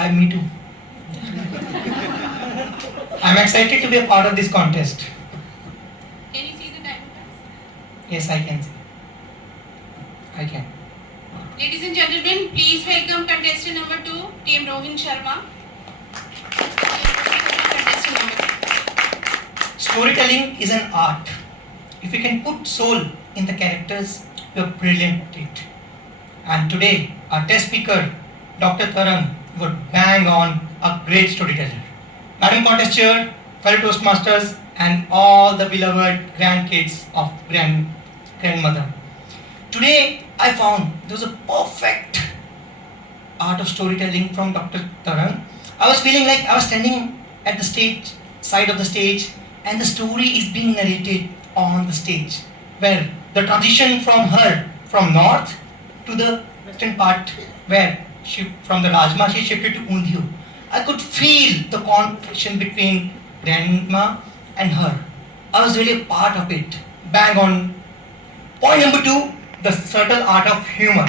Me too. I'm excited to be a part of this contest. Can you see the time? Yes, I can see. I can. Ladies and gentlemen, please welcome contestant number 2, Team Rohin Sharma. Contestant number 2. Storytelling is an art. If you can put soul in the characters, you're brilliant at it. And today, our test speaker, Dr. Tarang, would bang on a great storyteller. Madam Contest Chair, fellow Toastmasters, and all the beloved grandkids of grandmother. Today, I found there was a perfect art of storytelling from Dr. Tarang. I was feeling like I was standing at the stage, side of the stage, and the story is being narrated on the stage, where the transition from her, from north to the western part, where from the Rajma she shifted to Undhiyu. I could feel the conversation between grandma and her. I was really a part of it. Bang on. Point number 2, the subtle art of humor.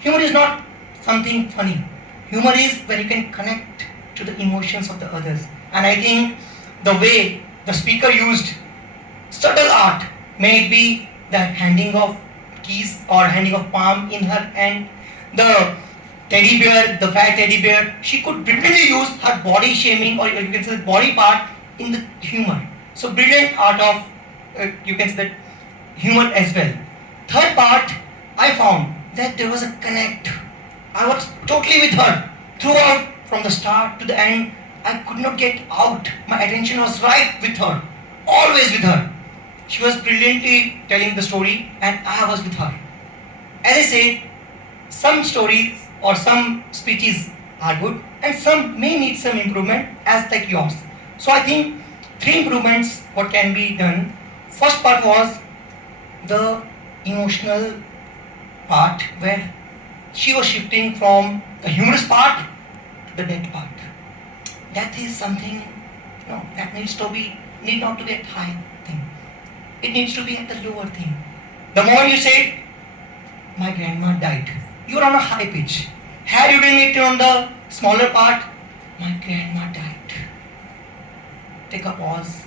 Humor is not something funny. Humor is when you can connect to the emotions of the others. And I think the way the speaker used subtle art, may it be the handing of keys or handing of palm in her hand, the teddy bear, the fat teddy bear, she could brilliantly use her body shaming, or you can say the body part in the humor. So brilliant art of, you can say that, humor as well. Third part, I found that there was a connect. I was totally with her throughout, from the start to the end. I could not get out. My attention was right with her, always with her. She was brilliantly telling the story and I was with her. As I said, some stories or some speeches are good and some may need some improvement, as like yours. So I think 3 improvements what can be done. First part was the emotional part, where she was shifting from the humorous part to the death part. That is something, that need not to be at high thing. It needs to be at the lower thing. The moment you said, my grandma died, you are on a high pitch. Had you done it on the smaller part, my grandma died. Take a pause,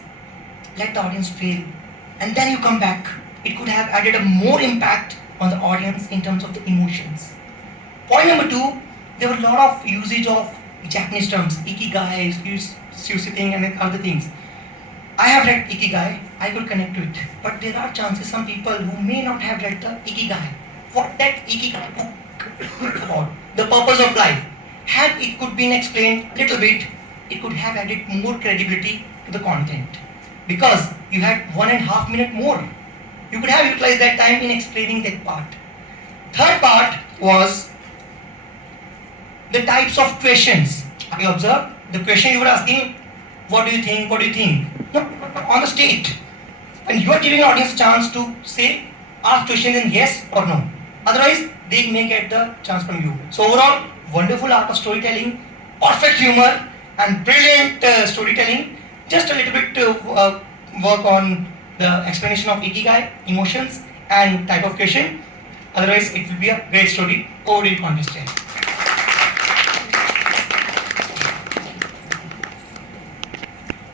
let the audience feel, and then you come back. It could have added a more impact on the audience in terms of the emotions. Point number 2, there were a lot of usage of Japanese terms, ikigai, sitting and other things. I have read ikigai, I could connect to it. But there are chances some people who may not have read the ikigai. What that ikigai book about, the purpose of life. Had it could been explained a little bit, it could have added more credibility to the content. Because you had 1.5 minutes more. You could have utilized that time in explaining that part. Third part was the types of questions. You observe the question you were asking, what do you think, what do you think? No, on the stage. And you are giving audience a chance to ask questions in yes or no. Otherwise, they may get the chance from you. So overall, wonderful art of storytelling, perfect humor and brilliant storytelling. Just a little bit work on the explanation of ikigai, emotions and type of question. Otherwise, it will be a great story. Over to you, contestant.